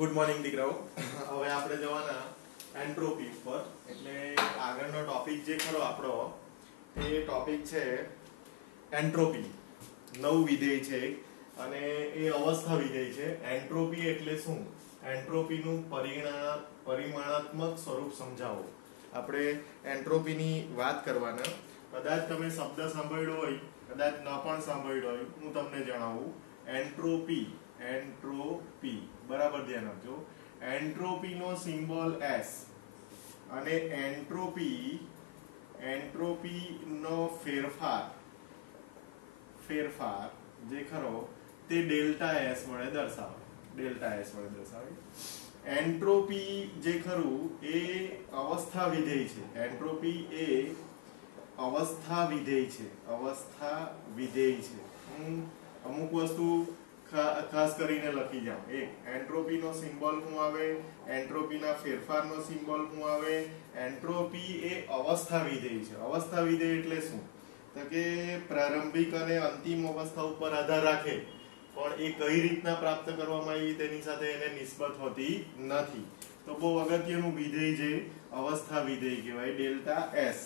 Good morning દીકરાઓ. હવે આપણે જવાના એન્ટ્રોપી પર. એટલે આગળનો ટોપિક જે ખરો આપણો એ ટોપિક છે એન્ટ્રોપી. નવું વિધેય છે અને એ અવસ્થા વિધેય છે. એન્ટ્રોપી એટલે શું? એન્ટ્રોપીનું પરિમાણાત્મક સ્વરૂપ સમજાવો. આપણે એન્ટ્રોપીની વાત કરવાના. કદાચ તમે શબ્દ સાંભળ્યો હોય, કદાચ ન પણ સાંભળ્યો હોય, હું તમને જણાવું. એન્ટ્રોપી, એન્ટ્રોપી બરાબર ધ્યાન આપજો. એન્ટ્રોપી નો સિમ્બોલ S અને એન્ટ્રોપી નો ફેરફાર જે ખરો તે ડેલ્ટા S વડે દર્શાવે. એન્ટ્રોપી જે ખરું એ અવસ્થા વિધેય છે. એન્ટ્રોપી એ અવસ્થા વિધેય છે. હું અમુક વસ્તુ ખાસ કરીને લખી જાઉં. એક, એન્ટ્રોપી નો સિમ્બોલ શું આવે, એન્ટ્રોપી ના ફેરફાર નો સિમ્બોલ શું આવે. એન્ટ્રોપી એ અવસ્થા વિધેય છે. અવસ્થા વિધેય એટલે શું? તો કે પ્રારંભિક અને અંતિમ અવસ્થા ઉપર આધાર રાખે, પણ એ કઈ રીતના પ્રાપ્ત કરવામાં આવી તેની સાથે એને નિસ્બત હોતી નથી. તો બહુ અગત્યનું વિધેય છે, અવસ્થા વિધેય કહેવાય, ડેલ્ટા S.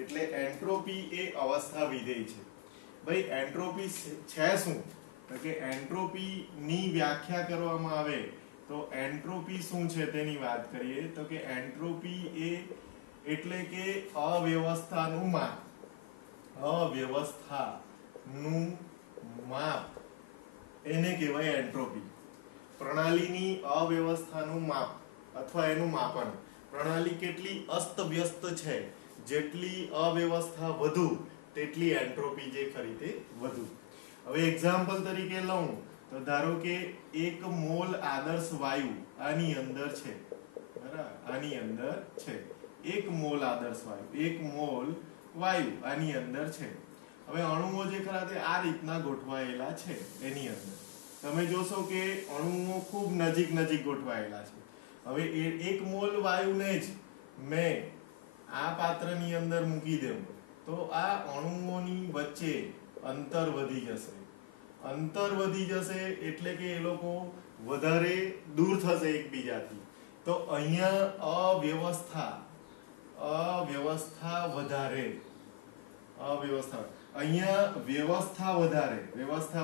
એટલે એન્ટ્રોપી એ અવસ્થા વિધેય છે. ભાઈ એન્ટ્રોપી છે શું? તો કે એન્ટ્રોપી ની વ્યાખ્યા કરવામાં આવે તો એન્ટ્રોપી શું છે તેની વાત કરીએ તો કે એન્ટ્રોપી એ એટલે કે અવ્યવસ્થાનું માપ એને કહેવાય એન્ટ્રોપી. પ્રણાલીની અવ્યવસ્થાનું માપ અથવા એનું માપન. પ્રણાલી કેટલી અસ્તવ્યસ્ત છે, જેટલી અવ્યવસ્થા વધુ તેટલી એન્ટ્રોપી જે ખરી તે વધુ. હવે એક્ઝામ્પલ તરીકે લઉં તો ધારો કે 1 મોલ આદર્શ વાયુ આની અંદર છે. બરાબર, આની અંદર છે 1 મોલ આદર્શ વાયુ, 1 મોલ વાયુ આની અંદર છે. હવે અણુઓ જે ખરા તે આ રીતના ગોઠવાયેલા છે. એની અંદર તમે જોશો કે અણુઓ ખૂબ નજીક ગોઠવાયેલા છે. હવે 1 મોલ વાયુને જ મેં આ પાત્રની અંદર મૂકી દઉં તો આ અણુઓની વચ્ચે અંતર વધી જશે એટલે કે એ લોકો વધારે દૂર થશે એકબીજાથી. તો અહીંયા અવ્યવસ્થા વધારે. અહીંયા વ્યવસ્થા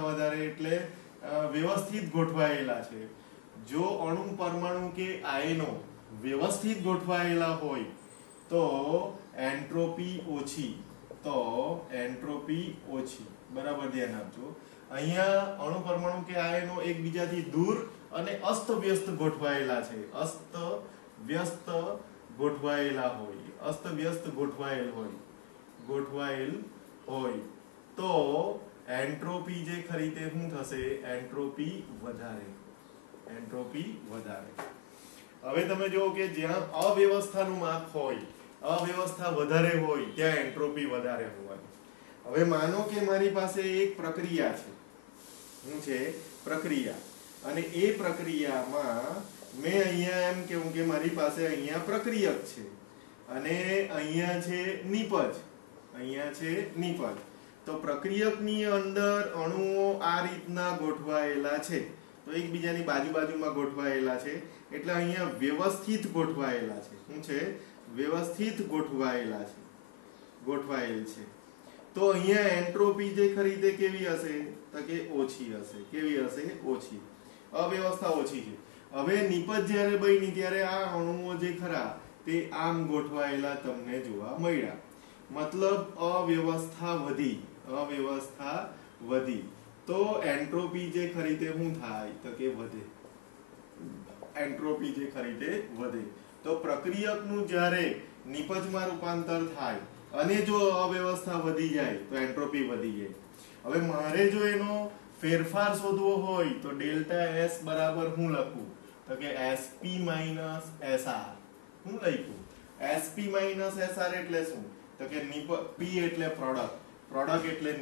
વધારે એટલે વ્યવસ્થિત ગોઠવાયેલા છે. જો અણુ, પરમાણુ કે આયનો વ્યવસ્થિત ગોઠવાયેલા હોય તો એન્ટ્રોપી ઓછી. બરાબર ધ્યાન આપજો. અહીંયા અણુ, પરમાણુ કે આયનો એકબીજાથી દૂર અને અસ્તવ્યસ્ત ગોઠવાયેલા છે. અસ્તવ્યસ્ત ગોઠવાયેલ હોય તો એન્ટ્રોપી જે ખરી તે શું થશે? એન્ટ્રોપી વધારે. હવે તમે જુઓ કે જ્યાં અવ્યવસ્થાનું માપ હોય, અવ્યવસ્થા વધારે હોય ત્યાં એન્ટ્રોપી વધારે હોવાની. હવે માનો કે મારી પાસે એક પ્રક્રિયા છે. શું છે? પ્રક્રિયા. અને એ પ્રક્રિયામાં મેં અહીંયા એમ કહું કે મારી પાસે અહીંયા પ્રક્રિયક છે અને અહીંયા છે નિપજ. તો પ્રક્રિયકની અંદર અણુઓ આ રીતના ગોઠવાયેલા છે. તો એકબીજાની બાજુમાં ગોઠવાયેલા છે એટલે અહીંયા વ્યવસ્થિત ગોઠવાયેલા છે. શું છે? વ્યવસ્થિત ગોઠવાયેલ છે. તો અહીંયા એન્ટ્રોપી જે ખરી તે કેવી હશે? તો કે ઓછી હશે. કેવી હશે? ઓછી. અવ્યવસ્થા ઓછી છે. હવે નિપજ જ્યારે બની ત્યારે આ અણુઓ જે ખરા તે આમ ગોઠવાયેલા તમને જોવા મળ્યા. મતલબ અવ્યવસ્થા વધી. તો એન્ટ્રોપી જે ખરી તે શું થાય? તો કે વધે. એન્ટ્રોપી જે ખરી તે વધે. તો પ્રક્રિયકનું જ્યારે નિપજમાં રૂપાંતર થાય અને જો અવ્યવસ્થા વધી જાય તો એન્ટ્રોપી વધી જાય. હવે મારે જો એનો ફેરફાર શોધવો હોય તો ડેલ્ટા S બરાબર શું લખું? તો કે SP - SR. શું લખ્યું? SP - SR એટલે શું? તો કે P એટલે પ્રોડક્ટ એટલે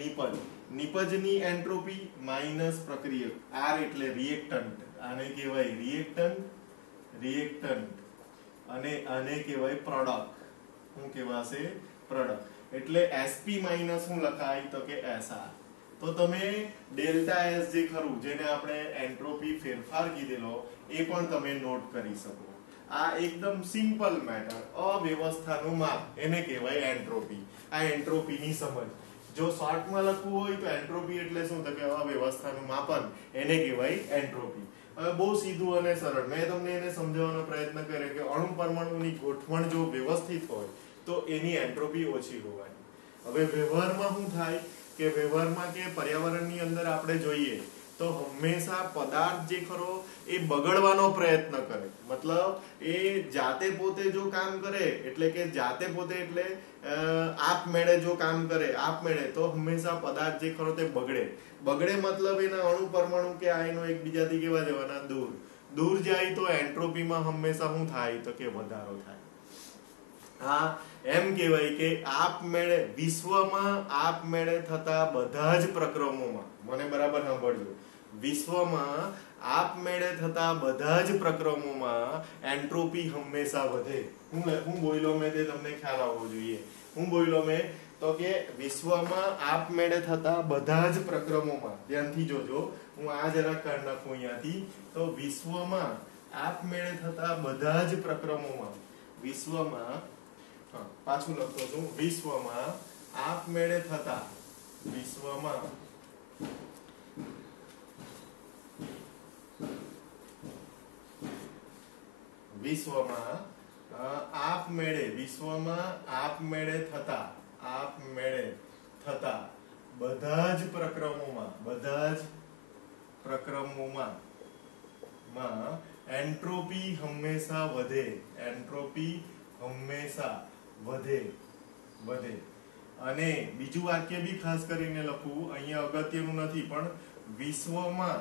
નિપજની એન્ટ્રોપી માઈનસ પ્રક્રિયક, R એટલે રિએક્ટન્ટ. આને કહેવાય રિએક્ટન્ટ અને આને કહેવાય પ્રોડક્ટ. શું કહેવાશે? પ્રોડક્ટ. એટલે SP માઈનસ શું લખાય? તો કે SR. તો તમે ડેલ્ટા એસ જે ખરું જેને આપણે એન્ટ્રોપી ફેરફાર કીધેલો એ પણ તમે નોટ કરી શકો. આ એકદમ સિમ્પલ મેટર, અવ્યવસ્થાનું માપ એને કહેવાય એન્ટ્રોપી. આ એન્ટ્રોપીની સમજ. જો શોર્ટમાં લખવું હોય તો એન્ટ્રોપી એટલે શું? તો કે અવ્યવસ્થાનું માપન, એને કહેવાય એન્ટ્રોપી. હવે બહુ સીધું અને સરળ, મેં તમને એને સમજાવવાનો પ્રયત્ન કર્યો કે અણુ પરમાણુની ગોઠવણ જો વ્યવસ્થિત હોય તો એની એન્ટ્રોપી ઓછી હોવાની. હવે વ્યવહારમાં શું થાય કે વ્યવહારમાં કે પર્યાવરણની અંદર આપણે જોઈએ તો હંમેશા પદાર્થ જે ખરો એ બગડવાનો પ્રયત્ન કરે. મતલબ એ જાતે પોતે જો કામ કરે એટલે કે જાતે પોતે એટલે આપમેળે જો કામ કરે આપમેળે, તો હંમેશા પદાર્થ જે ખરો તે બગડે. બગડે મતલબ એના અણુ પરમાણુ કે આયનો એકબીજાથી કેવા જવાના? દૂર. દૂર જાય તો એન્ટ્રોપીમાં હંમેશા શું થાય? તો કે વધારો થાય. હા, એમ કહેવાય કે આપમેળે વિશ્વમાં આપમેળે થતા બધા જ પ્રક્રમોમાં, મને બરાબર સાંભળજો, વિશ્વમાં આપમેળે થતા બધા જ પ્રક્રમોમાં એન્ટ્રોપી હંમેશા વધે. હું બોલ્યો મેં તે તમને ખ્યાલ આવવો જોઈએ. હું બોલ્યો મેં તો કે વિશ્વમાં આપમેળે થતા બધા જ પ્રક્રમોમાં, ધ્યાનથી જોજો, હું આ જરા કાઢ નાખું અહીંયાથી, તો વિશ્વમાં આપમેળે થતા બધા જ પ્રક્રમોમાં, વિશ્વમાં પાછું લખતો છું, વિશ્વમાં આપમેળે થતા, વિશ્વમાં આપમેળે થતા બધા જ પ્રક્રમોમાં એન્ટ્રોપી હંમેશા વધે. એન્ટ્રોપી હંમેશા વધે. અને બીજું વાક્ય બી ખાસ કરીને લખવું, અહીંયા અગત્યનું નથી, પણ વિશ્વમાં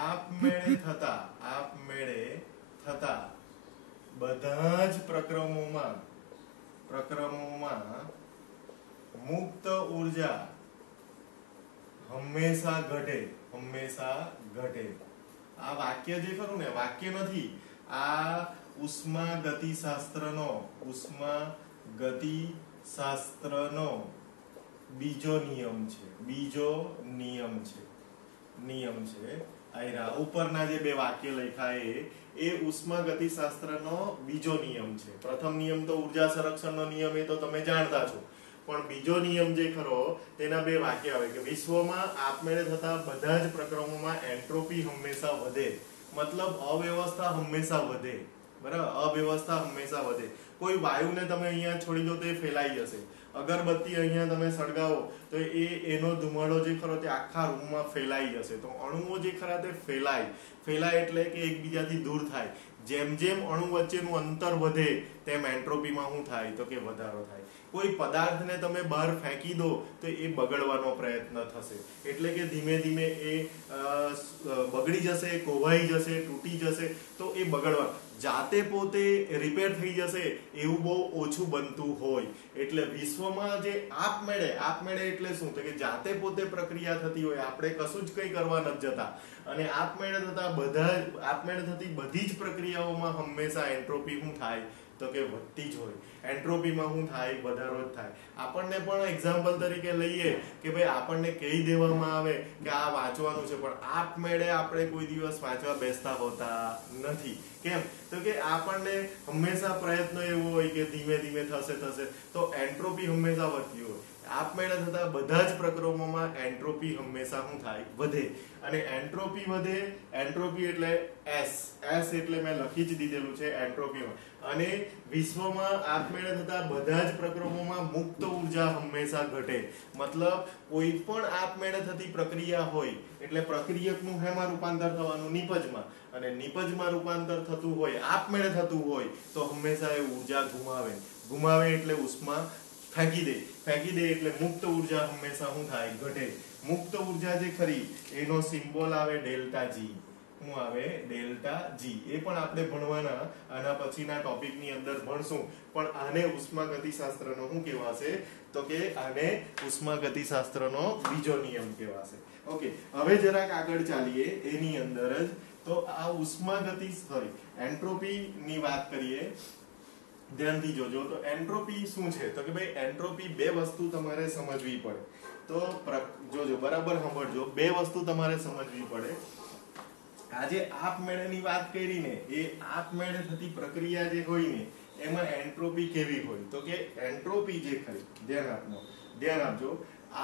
આપમેળે થતા બધા જ પ્રક્રમોમાં મુક્ત ઉર્જા હંમેશા ઘટે. આ વાક્ય જે ખરું ને, વાક્ય નથી, આ ઉષ્માગતિશાસ્ત્રનો બીજો નિયમ છે. આયરા ઉપરના જે બે વાક્ય લખ્યા એ ઉષ્માગતિશાસ્ત્રનો બીજો નિયમ છે. પ્રથમ નિયમ તો ઉર્જા સંરક્ષણનો નિયમ, એ તો તમે જાણતા છો. પણ બીજો નિયમ જે ખરો તેના બે વાક્ય આવે કે વિશ્વમાં આપમેળે થતા બધા જ પ્રક્રમોમાં એન્ટ્રોપી હંમેશા વધે. મતલબ અવ્યવસ્થા હંમેશા વધે. બરાબર, અવ્યવસ્થા હંમેશા વધે. કોઈ વાયુને તમે અહીંયા છોડી દો તો એ ફેલાઈ જશે. અગરબત્તી અહીંયા તમે સળગાવો તો એનો ધુમાડો જે ખરો તે આખા રૂમમાં ફેલાઈ જશે. તો અણુઓ જે ખરા તે ફેલાય એટલે કે એકબીજાથી દૂર થાય. જેમ જેમ અણુ વચ્ચેનું અંતર વધે તેમ એન્ટ્રોપીમાં શું થાય? તો કે વધારો થાય. કોઈ પદાર્થને તમે બહાર ફેંકી દો તો એ બગડવાનો પ્રયત્ન થશે. એટલે કે ધીમે ધીમે એ બગડી જશે, કોવાઈ જશે, તૂટી જશે. તો એ બગડવા જાતે પોતે રિપેર થઈ જશે એવું બહુ ઓછું બનતું હોય. એટલે વિશ્વમાં જે આપમેળે એટલે શું? તો કે જાતે પોતે પ્રક્રિયા થતી હોય, આપણે કશું જ કંઈ કરવા નથી જતા, અને આપમેળે થતી બધી જ પ્રક્રિયાઓમાં હંમેશા એન્ટ્રોપી શું થાય? તો કે વધતી જ હોય. એન્ટ્રોપીમાં શું થાય? વધારો જ થાય. આપણને પણ એક્ઝામ્પલ તરીકે લઈએ કે ભાઈ આપણને કહી દેવામાં આવે કે આ વાંચવાનું છે, પણ આપમેળે આપણે કોઈ દિવસ વાંચવા બેસતા હોતા નથી. કેમ? તો કે આપણને હંમેશા પ્રયત્ન એવો હોય કે ધીમે ધીમે થશે. તો એન્ટ્રોપી હંમેશા વધતી હોય. આપમેળે થતા બધા જ પ્રક્રમોમાં એન્ટ્રોપી હંમેશા શું થાય? વધે. અને એન્ટ્રોપી વધે, એન્ટ્રોપી એટલે એસ એટલે મેં લખી જ દીધેલું છે એન્ટ્રોપીમાં. અને વિશ્વમાં આપમેળે થતા બધા જ પ્રક્રમોમાં મુક્ત ઉર્જા હંમેશા ઘટે. મતલબ કોઈ પણ આપમેળે થતી પ્રક્રિયા હોય એટલે પ્રક્રિયકનું હેમાં રૂપાંતર થવાનું? નિપજમાં. અને નિપજમાં રૂપાંતર થતું હોય, આપમેળે થતું હોય, તો હંમેશા એ ઉર્જા ગુમાવે એટલે ઉષ્મા ફેંકી દે એટલે મુક્ત ઉર્જા હંમેશા શું થાય? ઘટે. મુક્ત ઉર્જા જે ખરી એનો સિમ્બોલ આવે ડેલ્ટા જી. શું આવે? Delta G. એ પણ આપણે ભણવાના, આના પછીના ટોપિકની અંદર ભણશું. પણ આને ઉષ્માગતિશાસ્ત્રનો શું કહેવાશે? તો કે આને ઉષ્માગતિશાસ્ત્રનો બીજો નિયમ કહેવાશે. ઓકે, હવે જરાક આગળ ચાલીએ એની અંદર જ. તો આ એન્ટ્રોપી ની વાત કરીએ, ધ્યાનથી જોજો. તો એન્ટ્રોપી શું છે? તો કે ભાઈ એન્ટ્રોપી બે વસ્તુ તમારે સમજવી પડે. તો જોજો બરાબર સાંભળજો, બે વસ્તુ તમારે સમજવી પડે. આજે આપમેળેની વાત કરી ને, એ આપમેળે થતી પ્રક્રિયા જે હોય ને એમાં એન્ટ્રોપી કેવી હોય, તો કે એન્ટ્રોપી જે ખરી, ધ્યાન આપજો,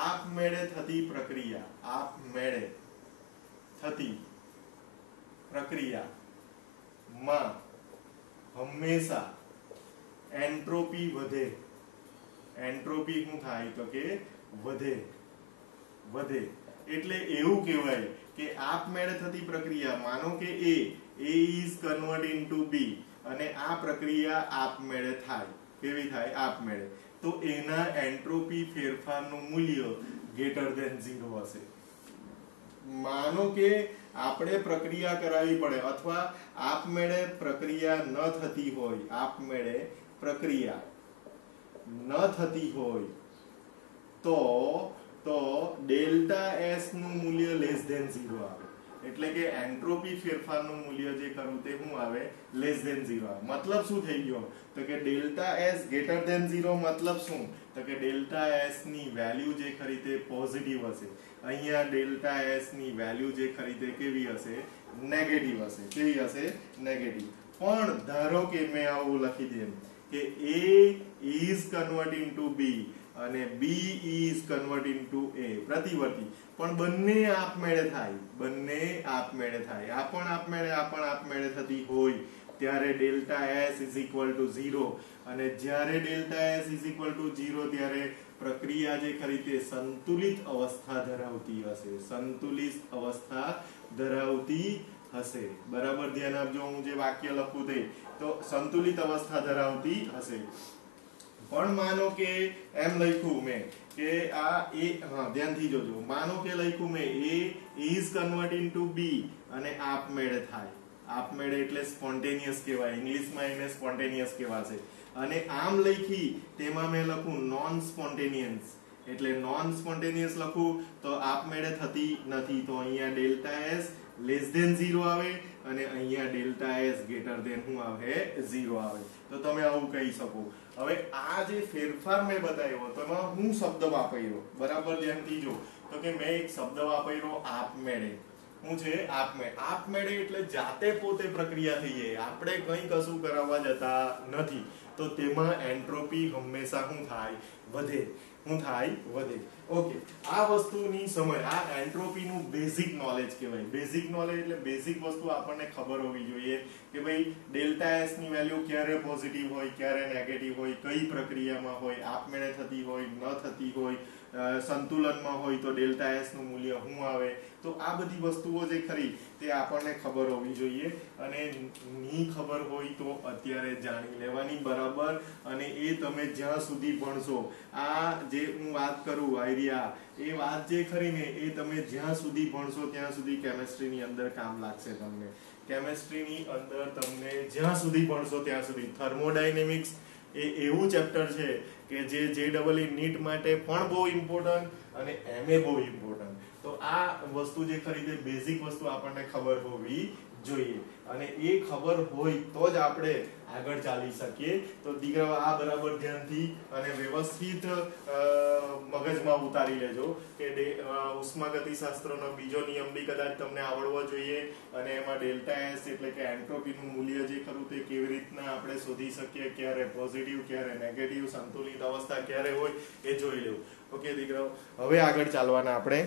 આપમેળે થતી પ્રક્રિયામાં હંમેશા એન્ટ્રોપી વધે. એન્ટ્રોપી શું થાય, તો કે વધે. એટલે એવું કહેવાય કે આપમેળે થતી પ્રક્રિયા, માનો કે A is convert into B, અને આ પ્રક્રિયા આપમેળે થાય. કેવી થાય? આપમેળે. તો એના એન્ટ્રોપી ફેરફારનું મૂલ્ય >0 હશે. માનો કે આપણે પ્રક્રિયા કરાવી પડે અથવા આપમેળે પ્રક્રિયા ન થતી હોય, આપમેળે પ્રક્રિયા ન થતી હોય તો ડેલ્ટા એસ નું મૂલ્ય <0 આવે. એટલે કે એન્ટ્રોપી ફેરફારનું મૂલ્ય જે ખરું તે શું આવે? <0 આવે. મતલબ શું થઈ ગયો? તો કે ડેલ્ટા એસ >0 મતલબ શું? તો કે ડેલ્ટા એસ ની વેલ્યુ જે ખરી તે પોઝિટિવ હશે. અહીંયા ડેલ્ટા એસ ની વેલ્યુ જે ખરી તે કેવી હશે? નેગેટિવ હશે. કેવી હશે? નેગેટિવ. પણ ધારો કે મેં આવું લખી દેમ કે A is converting to B અને B is converting to A, પ્રતિવર્તી. પણ બંને આપમેળે થાય. આ પણ આપમેળે થતી હોય ત્યારે delta S is equal to 0, અને જ્યારે delta S is equal to 0 ત્યારે પ્રક્રિયા જે ખરી તે સંતુલિત અવસ્થા ધરાવતી હશે. બરાબર ધ્યાન આપજો, હું જે વાક્ય લખું તે તો સંતુલિત અવસ્થા ધરાવતી હશે. પણ માનો કે એમ લખ્યું મેં કે ધ્યાનથી જોજો, માનો કે લખ્યું મેં A is converting to B અને આપમેળે થાય. આપમેળે એટલે સ્પોન્ટેનિયસ કહેવાય, ઇંગ્લિશમાં એને સ્પોન્ટેનિયસ કહેવાશે. અને આમ લખી તેમાં મેં લખું નોન સ્પોન્ટેનિયસ, એટલે નોન સ્પોન્ટેનિયસ લખું તો આપમેળે થતી નથી, તો અહીંયા ડેલ્ટા S <0 આવે અને અહીંયા ડેલ્ટા S શું આવે? 0 આવે. તો તમે આવું કહી શકો. હવે આ જે ફેરફાર મેં બતાવ્યો તેમાં હું શબ્દ વાપર્યો, બરાબર ધ્યાનથી જો, તો કે મેં એક શબ્દ વાપર્યો આપમેળે. શું છે? આપમેળે એટલે જાતે પોતે પ્રક્રિયા થઈ જાય, આપણે કંઈ કશું કરાવવા જતા નથી. તો તેમાં એન્ટ્રોપી હંમેશા શું થાય? વધે. ઓકે, આ વસ્તુની સમજ, આ એન્ટ્રોપીનું બેઝિક નોલેજ કહેવાય. બેઝિક નોલેજ એટલે બેઝિક વસ્તુ આપણને ખબર હોવી જોઈએ કે ભાઈ ડેલ્ટા એસ ની વેલ્યુ ક્યારે પોઝિટિવ હોય, ક્યારે નેગેટિવ હોય, કઈ પ્રક્રિયામાં હોય, આપમેળે થતી હોય, ન થતી હોય, સંતુલનમાં હોય તો ડેલ્ટા એસ નું મૂલ્ય શું આવે. તો આ બધી વસ્તુઓ જે ખરી તે આપણને ખબર હોવી જોઈએ, અને ની ખબર હોય તો અત્યારે જાણી લેવાની. બરાબર. અને એ તમે જ્યાં સુધી ભણશો, આ જે હું વાત કરું આઈડિયા, એ વાત જે ખરી ને એ તમે જ્યાં સુધી ભણશો ત્યાં સુધી કેમેસ્ટ્રીની અંદર કામ લાગશે. કેમેસ્ટ્રીની અંદર તમને જ્યાં સુધી ભણશો ત્યાં સુધી થર્મોડાયનેમિક્સ એ એવું ચેપ્ટર છે કે જે JEE નીટ માટે પણ બહુ ઇમ્પોર્ટન્ટ અને MA બહુ ઇમ્પોર્ટન્ટ. તો આ વસ્તુ જે ખરી તે બેઝિક વસ્તુ આપણને ખબર હોવી જોઈએ, અને એ ખબર હોય તો જ આપણે આગળ ચાલી શકીએ. તો દીકરાઓ આ બરાબર ધ્યાનથી અને વ્યવસ્થિત મગજમાં ઉતારી લેજો કે ઉષ્માગતિશાસ્ત્રનો બીજો નિયમ બી કદાચ તમને આવડવો જોઈએ, અને એમાં ડેલ્ટા એસ એટલે કે એન્ટ્રોપીનું મૂલ્ય જે ખરું તે કેવી રીતના આપણે શોધી શકીએ, ક્યારે પોઝિટિવ ક્યારે નેગેટિવ, સંતુલિત અવસ્થા ક્યારે હોય એ જોઈ લેવું. ઓકે દીકરાઓ, હવે આગળ ચાલવાના આપણે.